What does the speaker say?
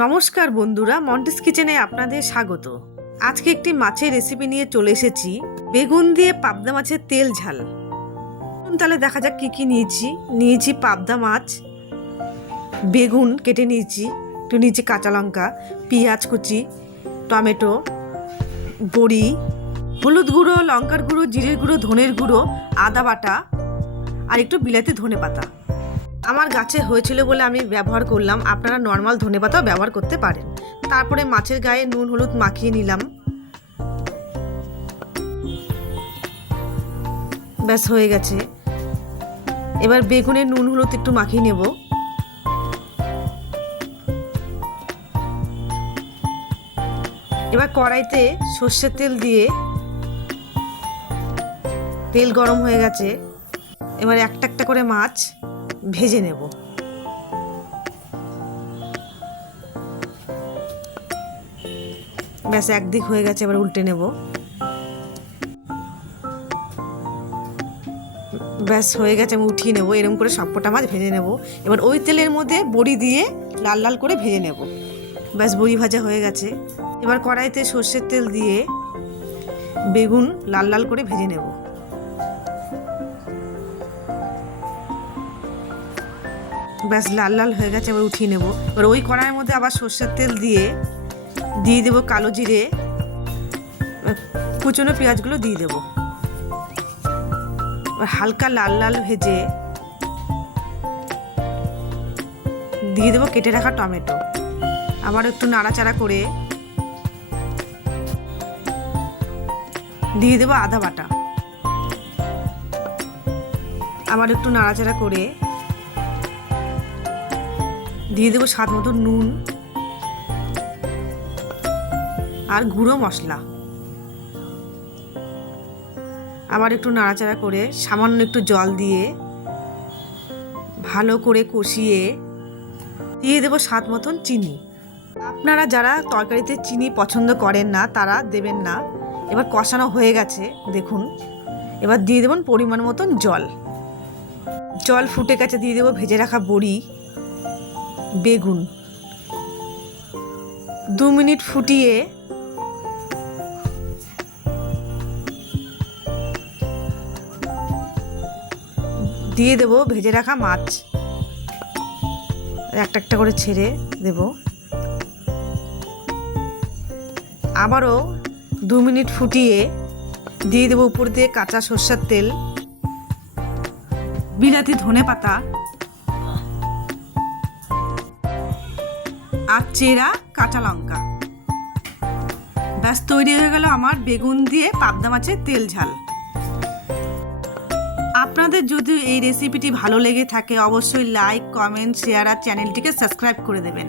নমস্কার বন্ধুরা, মন্টিস কিচেনে আপনাদের স্বাগত। আজকে একটি মাছের রেসিপি নিয়ে চলে এসেছি, বেগুন দিয়ে পাবদা মাছের তেল ঝাল। তাহলে দেখা যাক কি কি নিয়েছি পাবদা মাছ, বেগুন কেটে নিয়েছি, একটু নিয়েছি কাঁচা লঙ্কা, পেঁয়াজ কুচি, টমেটো, বড়ি, হলুদ গুঁড়ো, লঙ্কার গুঁড়ো, জিরের গুঁড়ো, ধনের গুঁড়ো, আদা বাটা আর একটু বিলাতি ধনে পাতা। আমার গাছে হয়েছিল বলে আমি ব্যবহার করলাম, আপনারা নর্মাল ধনেপাতাও ব্যবহার করতে পারেন। তারপরে মাছের গায়ে নুন হলুদ মাখিয়ে নিলাম, ব্যাস হয়ে গেছে। এবার বেগুনে নুন হলুদ একটু মাখিয়ে নেব। এবার কড়াইতে সর্ষের তেল দিয়ে, তেল গরম হয়ে গেছে। এবার একটা একটা করে মাছ ভেজে নেব। ব্যাস একদিক হয়ে গেছে, এবার উল্টে নেব। ব্যাস হয়ে গেছে, আমি উঠিয়ে নেব। এরকম করে সবকটা মাছ ভেজে নেব। এবার ওই তেলের মধ্যে বড়ি দিয়ে লাল লাল করে ভেজে নেব। ব্যাস বড়ি ভাজা হয়ে গেছে। এবার কড়াইতে সর্ষের তেল দিয়ে বেগুন লাল লাল করে ভেজে নেব। ব্যাস লাল লাল হয়ে গেছে, এবার উঠিয়ে নেব। এবার ওই কড়াইয়ের মধ্যে আবার সর্ষের তেল দিয়ে দেবো কালো জিরে, কুচনো পেঁয়াজগুলো দিয়ে দেবো। হালকা লাল লাল ভেজে দিয়ে দেবো কেটে রাখা টমেটো। আবার একটু নাড়াচাড়া করে দিয়ে দেবো আদা বাটা। আবার একটু নাড়াচাড়া করে দিয়ে দেবো স্বাদ মতো নুন আর গুঁড়ো মশলা। আবার একটু নাড়াচাড়া করে সামান্য একটু জল দিয়ে ভালো করে কষিয়ে দিয়ে দেবো স্বাদ মতন চিনি। আপনারা যারা তরকারিতে চিনি পছন্দ করেন না তারা দেবেন না। এবার কষানো হয়ে গেছে দেখুন। এবার দিয়ে দেবেন পরিমাণ মতন জল। জল ফুটে গেছে, দিয়ে দেবো ভেজে রাখা বড়ি, বেগুন। 2 মিনিট ফুটিয়ে দিয়ে দেবো ভেজে রাখা মাছ। একটা একটা করে ছেড়ে দেব। আবারও 2 মিনিট ফুটিয়ে দিয়ে দেবো উপর দিয়ে কাঁচা সর্ষের তেল, বিলাতি ধনে পাতা আর চেরা কাঁচা লঙ্কা। ব্যাস তৈরি হয়ে গেল আমার বেগুন দিয়ে পাবদা মাছের তেল ঝাল। আপনাদের যদি এই রেসিপিটি ভালো লেগে থাকে অবশ্যই লাইক, কমেন্ট, শেয়ার আর চ্যানেলটিকে সাবস্ক্রাইব করে দেবেন।